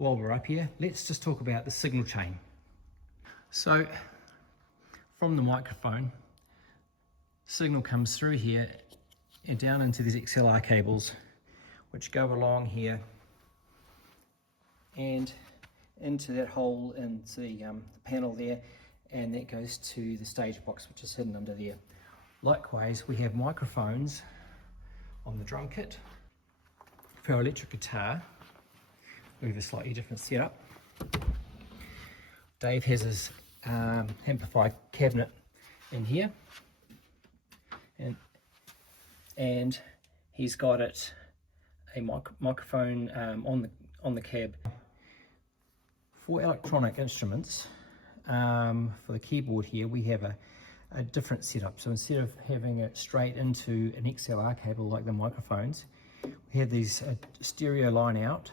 while we're up here, let's just talk about the signal chain. So from the microphone, signal comes through here and down into these XLR cables, which go along here and into that hole in the panel there, and that goes to the stage box, which is hidden under there. Likewise, we have microphones on the drum kit. For our electric guitar, we have a slightly different setup. Dave has his amplifier cabinet in here, and he's got a microphone on the cab. For electronic instruments, for the keyboard here, we have a different setup. So instead of having it straight into an XLR cable like the microphones, we have these stereo line out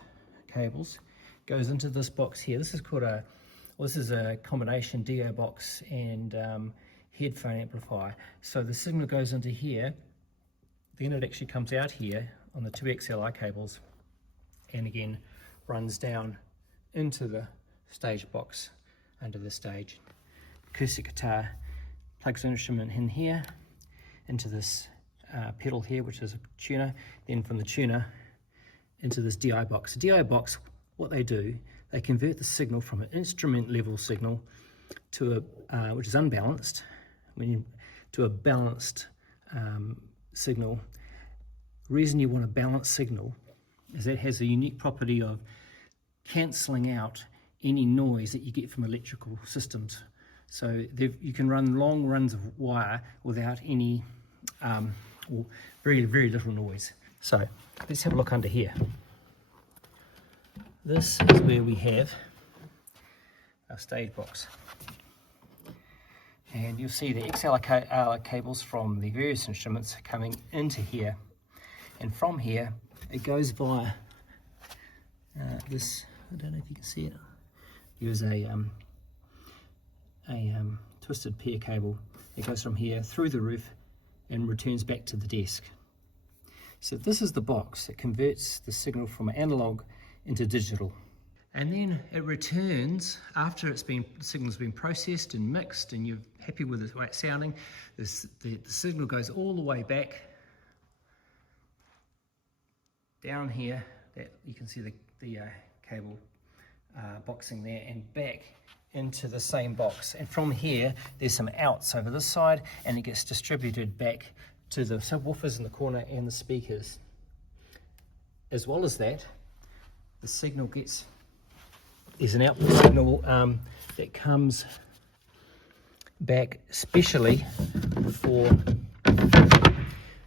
cables. Goes into this box here. This is a combination DO box and headphone amplifier. So the signal goes into here, then it actually comes out here on the two XLR cables, and again runs down into the stage box under the stage. Acoustic guitar plugs the instrument in here into this pedal here, which is a tuner, then from the tuner into this DI box. The DI box, what they do, they convert the signal from an instrument level signal to which is unbalanced, to a balanced signal. The reason you want a balanced signal is it has a unique property of cancelling out any noise that you get from electrical systems. So you can run long runs of wire without any or very, very little noise. So let's have a look under here. This is where we have our stage box. And you'll see the XLR cables from the various instruments coming into here. And from here, it goes via this, I don't know if you can see it. There's a twisted pair cable that goes from here through the roof and returns back to the desk. So this is the box that converts the signal from analog into digital. And then it returns after the signal's been processed and mixed and you're happy with the way it's sounding. The signal goes all the way back down here. That you can see the cable boxing there, and back into the same box. And from here, there's some outs over this side, and it gets distributed back to the subwoofers in the corner and the speakers. As well as that, the signal there's an output signal that comes back specially for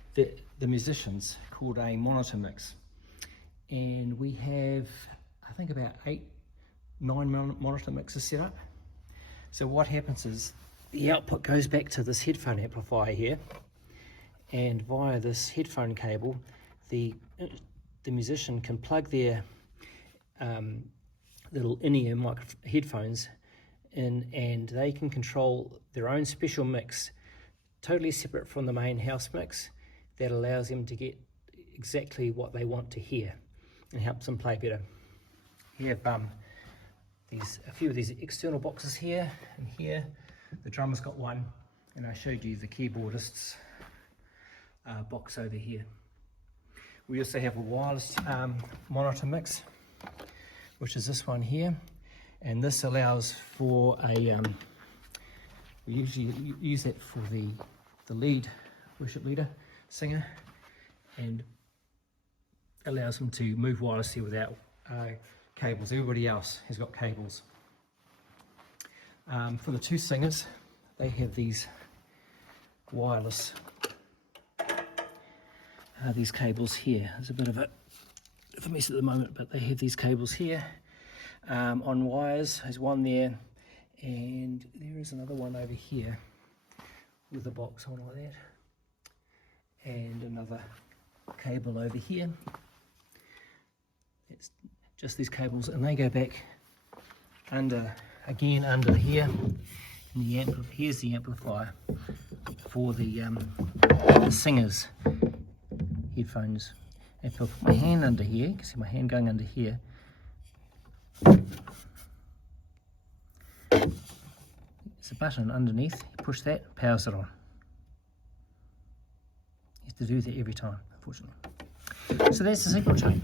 the musicians, called a monitor mix. And we have, I think, about 9 monitor mixes set up. So what happens is the output goes back to this headphone amplifier here, and via this headphone cable, the musician can plug their little in-ear headphones in, and they can control their own special mix, totally separate from the main house mix, that allows them to get exactly what they want to hear and helps them play better. You have a few of these external boxes here and here. The drummer's got one, and I showed you the keyboardist's box over here. We also have a wireless monitor mix, which is this one here, and this allows for we usually use that for the lead worship leader singer, and allows them to move wirelessly without cables. Everybody else has got cables. For the two singers, they have these wireless these cables here. There's a bit of a mess at the moment, but they have these cables here on wires. There's one there, and there is another one over here with a box on like that, and another cable over here. It's just these cables, and they go back under here. And here's the amplifier for the singers' headphones. If I put my hand under here, you can see my hand going under here, There's a button underneath, you push that, powers it on. You have to do that every time, unfortunately. So that's the seatbelt chain.